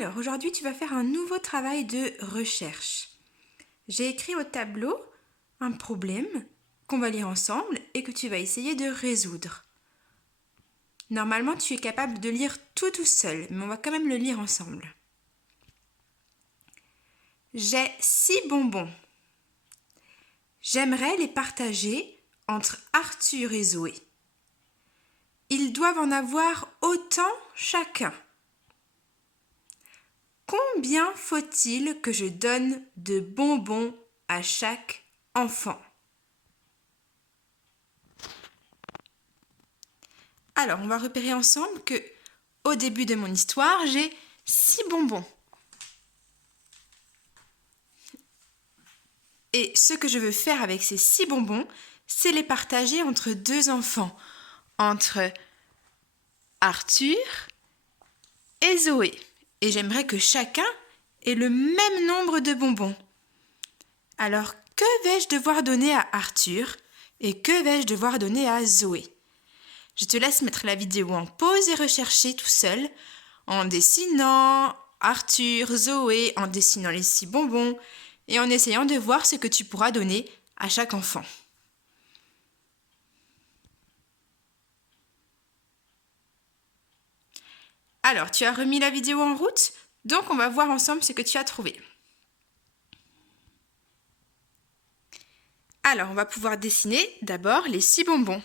Alors, aujourd'hui, tu vas faire un nouveau travail de recherche. J'ai écrit au tableau un problème qu'on va lire ensemble et que tu vas essayer de résoudre. Normalement, tu es capable de lire tout seul, mais on va quand même le lire ensemble. J'ai 6 bonbons. J'aimerais les partager entre Arthur et Zoé. Ils doivent en avoir autant chacun. Combien faut-il que je donne de bonbons à chaque enfant? Alors, on va repérer ensemble que au début de mon histoire, j'ai 6 bonbons. Et ce que je veux faire avec ces 6 bonbons, c'est les partager entre 2 enfants, entre Arthur et Zoé. Et j'aimerais que chacun ait le même nombre de bonbons. Alors, que vais-je devoir donner à Arthur et que vais-je devoir donner à Zoé? Je te laisse mettre la vidéo en pause et rechercher tout seul en dessinant Arthur, Zoé, en dessinant les 6 bonbons et en essayant de voir ce que tu pourras donner à chaque enfant. Alors, tu as remis la vidéo en route, donc on va voir ensemble ce que tu as trouvé. Alors, on va pouvoir dessiner d'abord les 6 bonbons.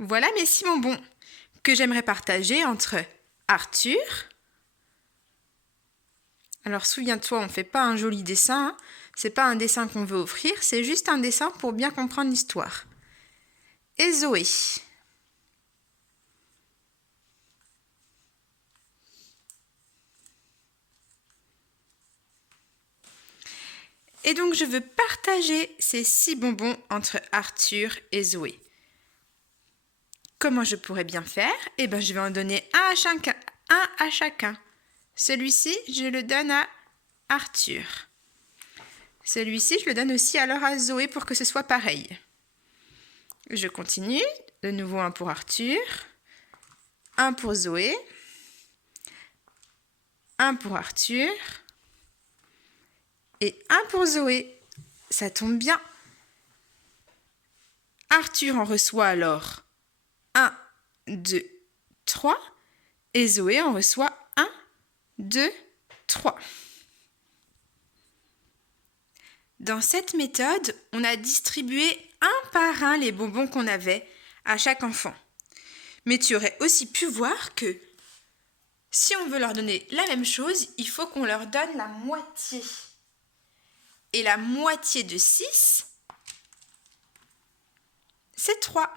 Voilà mes 6 bonbons que j'aimerais partager entre Arthur. Alors souviens-toi, on ne fait pas un joli dessin, c'est pas un dessin qu'on veut offrir, c'est juste un dessin pour bien comprendre l'histoire. Et Zoé. Et donc je veux partager ces 6 bonbons entre Arthur et Zoé. Comment je pourrais bien faire? Eh bien, je vais en donner un à chacun. Celui-ci, je le donne à Arthur. Celui-ci, je le donne aussi alors à Zoé pour que ce soit pareil. Je continue. De nouveau un pour Arthur, un pour Zoé, un pour Arthur et un pour Zoé. Ça tombe bien. Arthur en reçoit alors 1, 2, 3 et Zoé en reçoit 1, 2, 3. Dans cette méthode, on a distribué un par un les bonbons qu'on avait à chaque enfant. Mais tu aurais aussi pu voir que si on veut leur donner la même chose, il faut qu'on leur donne la moitié. Et la moitié de 6, c'est 3.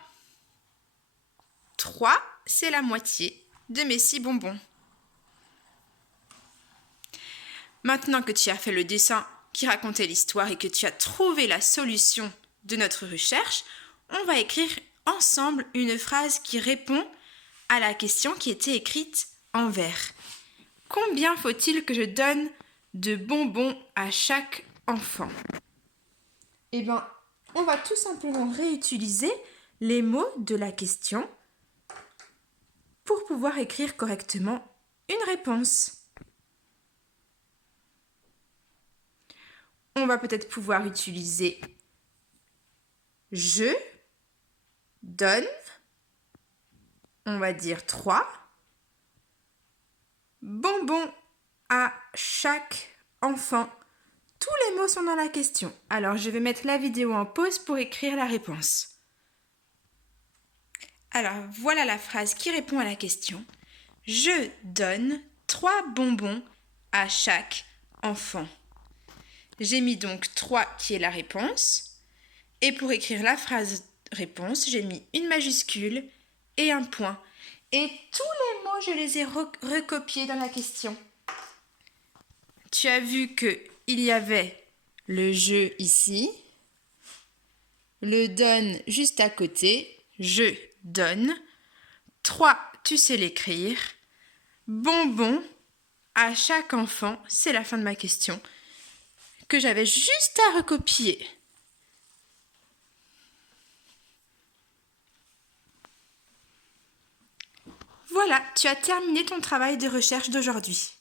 3, c'est la moitié de mes 6 bonbons. Maintenant que tu as fait le dessin qui racontait l'histoire et que tu as trouvé la solution de notre recherche, on va écrire ensemble une phrase qui répond à la question qui était écrite en vert. Combien faut-il que je donne de bonbons à chaque enfant? Eh bien, on va tout simplement réutiliser les mots de la question pour pouvoir écrire correctement une réponse. On va peut-être pouvoir utiliser je donne, on va dire 3 bonbons à chaque enfant. Tous les mots sont dans la question. Alors, je vais mettre la vidéo en pause pour écrire la réponse. Alors, voilà la phrase qui répond à la question. Je donne 3 bonbons à chaque enfant. J'ai mis donc 3 qui est la réponse. Et pour écrire la phrase réponse, j'ai mis une majuscule et un point. Et tous les mots, je les ai recopiés dans la question. Tu as vu qu'il y avait le je ici, le donne juste à côté, je donne, 3, tu sais l'écrire, bonbon à chaque enfant, c'est la fin de ma question, que j'avais juste à recopier. Voilà, tu as terminé ton travail de recherche d'aujourd'hui.